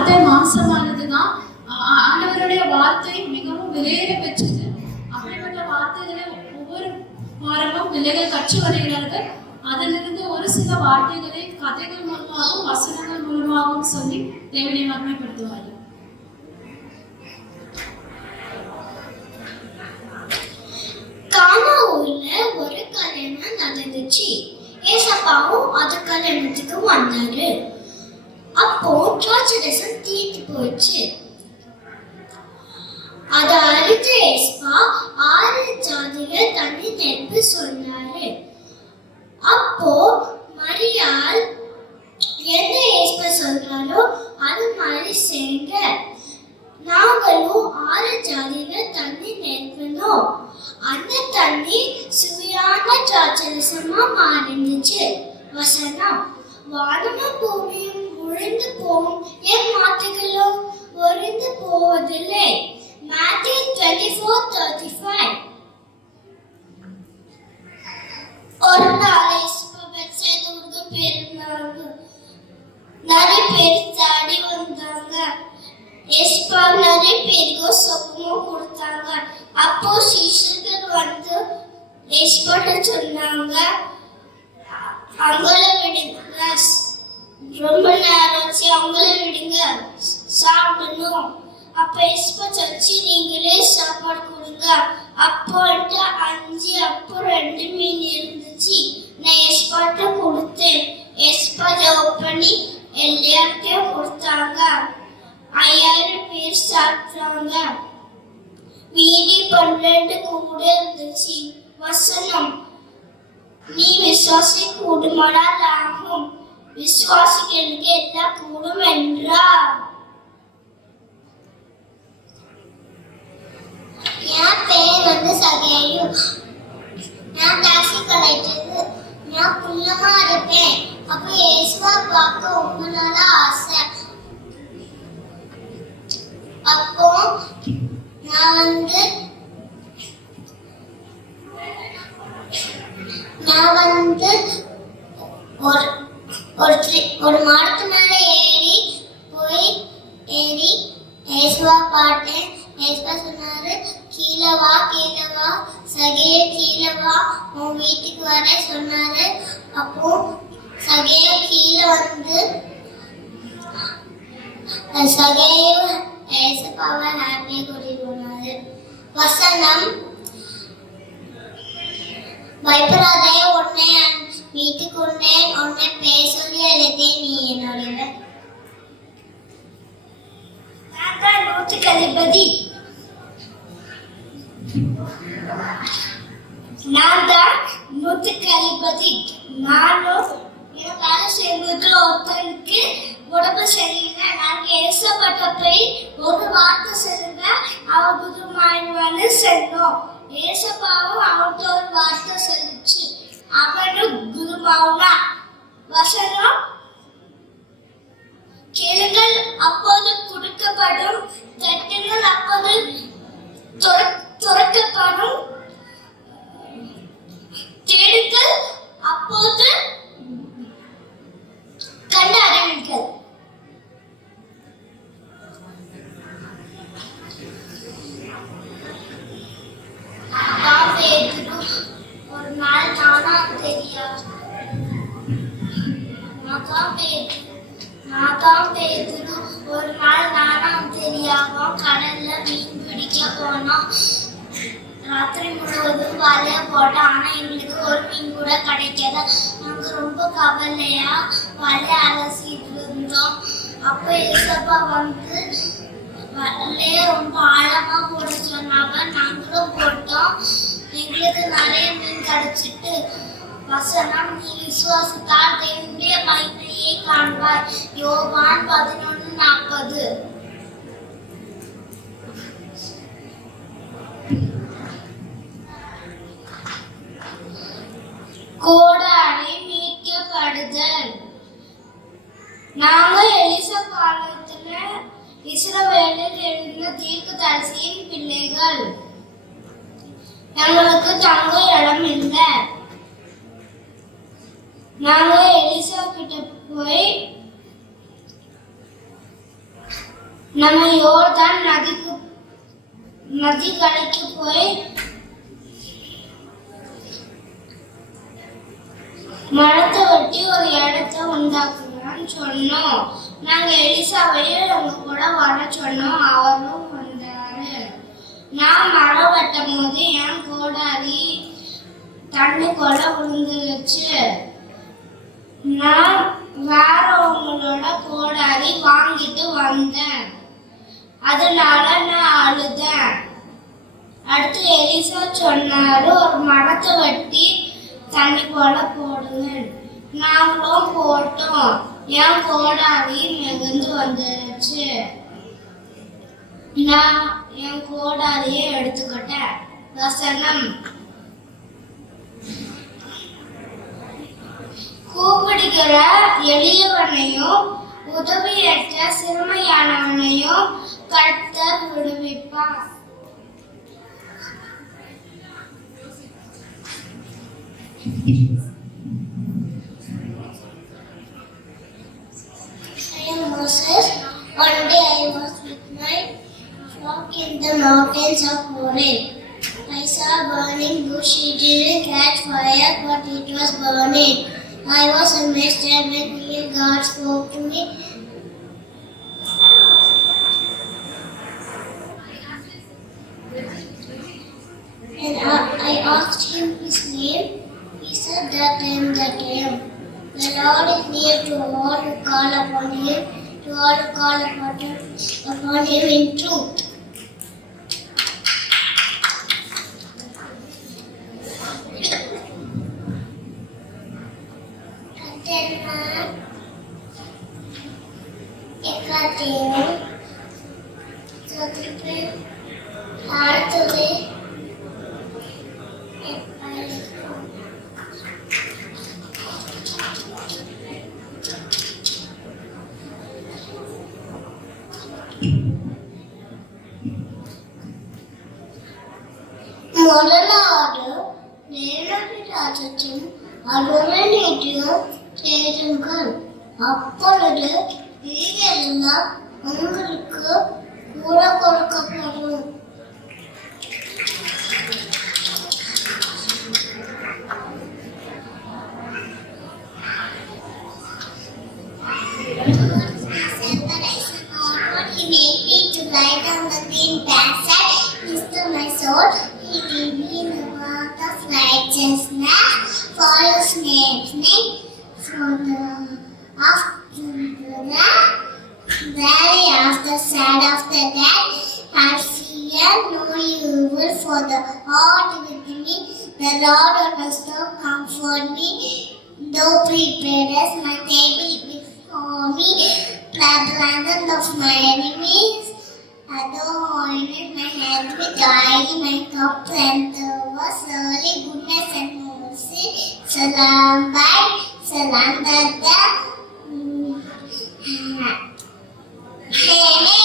வார்த்தை மாம்சமானதுதான். ஆண்டவருடைய வார்த்தை மிகவும் விலையேற பெற்றது. அப்படிப்பட்ட வார்த்தைகளை ஒவ்வொரு வாரமும் பிள்ளைகள் கற்று வருகிறார்கள். அதிலிருந்து ஒரு சில வார்த்தைகளை கதைகள் மூலமாகவும் வசனங்கள் மூலமாகவும் சொல்லி தேவனை மகிமைப்படுத்துவார்கள். கானாவூர்ல ஒரு கல்யாணம் நடந்துச்சு. ஏசப்பாவும் அது கல்யாணத்துக்கு வந்தாரு. அப்போ திராட்சரசம் தீர்ந்து போயிடுச்சு. அதை அறிஞ்ச ஏசப்பா 6 ஜாதியில தண்ணி நெருப்பு சொன்னாரு. அப்போ மரியாள் என்ன ஏசப்பா சொல்றாரோ அது மாதிரி செய்யுங்க, நாங்களும் 6 ஜாதியில தண்ணி நெருப்பணும். அந்த தண்ணி சுவையான திராட்சரசமா மாறிடுச்சு. வசனம், வானமும் பூமியும் ஒழிந்து போகும், என் வார்த்தைகளோ ஒழிந்து போவதில்லை. Matthew 24:35. ஒரு நாள் ஏசப்பா பெத்சேதாவுக்கு போயிருந்தாங்க. நிறைய பேர் தாடி வந்தாங்க. ஏசப்பா நிறைய பேருக்கு சொப்பமும் கொடுத்தாங்க. அப்போ சீஷர்கள் வந்து ஏசப்பாட்ட சொன்னாங்க, அவங்கள விடுங்க, ரொம்ப நேரம் அவங்கள விடுங்க, சாப்பிடணும். அப்ப ஏசப்பா சொல்லிச்சு, நீங்களே சாப்பாடு கொடுங்க. அப்போ 5 அப்போ 2 மீன் இருந்துச்சு. நான் ஏசப்பாட்ட கொடுத்தேன். ஏசப்பா ஜெபம் பண்ணி எல்லார்ட்டையும் கொடுத்தாங்க. 5000 பேர் சாப்பிட்டாங்க. மீதி 12 கூட இருந்துச்சு. வசனம், நீ விசுவாசி கூடுமானால் ஆகும், விசுவாசிகளுக்கு எல்லாம் கூடும் என்றார். என் பேர் வந்து சகேயு. நான் டாக்ஸி கலெக்டர். நான் குள்ளமா இருப்பேன். அப்ப ஏசுவா பார்க்க ரொம்ப நாளா ஆசை. அப்போ நான் வந்து ஒரு மரத்து மேல ஏறி ஏசுவா பாட்டேன். ஏசுவா சொன்னாரு, கீழே வா சகைய, கீழே வா, உன் வீட்டுக்கு வர சொன்னாரு. அப்போ சகைய கீழே வந்து சகைய ஏசப்பாவை ஹாப்பியா கூட்டிட்டு போனாரு. வசனம், பயப்படாதே, உன்னை வீட்டுக்கு உன்னை பேச சொல்லி அழைத்தேன், நீ என்னுடைய. நான் தான் 150. நானும் என் வேலை செய்யறதுக்கு ஒருத்தருக்கு உடம்பு சரியில்லை. நாங்க ஏசப்பட்ட போய் ஒரு வார்த்தை சொல்லுங்க, அவன் குருமாயிடுவான்னு சொன்னோம். ஏசப்பாவும் அவன்கிட்ட ஒரு வார்த்தை சொல்லிச்சு, அவனும் குருமாவுனா. வசனம், கேளுங்கள் அப்போது கொடுக்கப்படும், தட்டுங்கள் அப்போது துறக்கப்படும், தேடுங்கள் அப்போது கண்டறிவீர்கள். ஒரு நாள் நானாம் தெரியாம கடல்ல மீன் பிடிக்க போனோம். ராத்திரி முழுவதும் வலைய போட்டோம். ஆனா எங்களுக்கு ஒரு மீன் கூட கிடைக்கல. நாங்க ரொம்ப கவலையா வலைய அலசிட்டு இருந்தோம். அப்ப ஏசப்பா வந்து வலைய ரொம்ப ஆழமா போட சொன்னாங்க. நாங்களும் போட்டோம். எங்களுக்கு நிறைய மீன் கிடைச்சிட்டு. வசனம், நீ விசுவாசத்தால் தேவனுடைய மகிமையை காண்பாய். யோவான் 11:40. கோடானை மீட்கப்படுதல். நாங்க எலிசா காலத்துல இஸ்ரவேலில் எழுந்த தீர்க்கதரிசியின் பிள்ளைகள். எங்களுக்கு தங்க இடம் இல்லை. நாங்க எலிசா கிட்ட போய் நம்ம யோர்தான் நதி கரைக்கு போய் மரத்தை வெட்டி ஒரு இடத்த உண்டாக்குங்கன்னு சொன்னோம். நாங்க எலிசாவையும் எங்க கூட வர சொன்னோம். அவரும் வந்தாரு. நான் மரம் வெட்டும் போது என் கோடாரி தண்ணிக்குள்ள விழுந்துருச்சு. நான் வேறவங்களோட கோடாரி வாங்கிட்டு வந்தேன். அதனால நான் அழுதேன். அடுத்து எலிசா சொன்னாரு, ஒரு மரத்தை வெட்டி தண்ணி போல போடுங்க. நாங்களும் போட்டோம். என் கோடாரி மிகுந்து வந்துருச்சு. நான் என் கோடாரியை எடுத்துக்கிட்டேன். வசனம்: கூப்பிடுகிற எளியவனையும் உதவியற்ற சிறுமையானவனையும் கர்த்தர் விடுவிப்பார். I am Moses. One day I was with my flock in the mountains of Horeb. I saw a burning bush. It didn't catch fire, but it was burning. I was amazed and when God spoke to me. And I asked him his name. He said that I am that I am. The Lord is near to all who call upon him, to all who call upon him in truth. முதலாவது நேரடிராஜ்யத்தின் அருளனையும் தேடுங்கள். அப்பொழுது இவையெல்லாம் உங்களுக்கு கூட கொடுக்கப்படும். He made me to lie down the green pasture. He restored my soul. He lead me in the path of righteousness for his name's sake. From the valley of the shadow of the dead, I fear no evil, for the Lord with me. The Lord will still comfort me. Thou preparest my table before me, the presence of my enemies. Thou anointest my head with oil, my cup runneth over. Surely goodness and mercy shall abide. Salam Dada. Amen.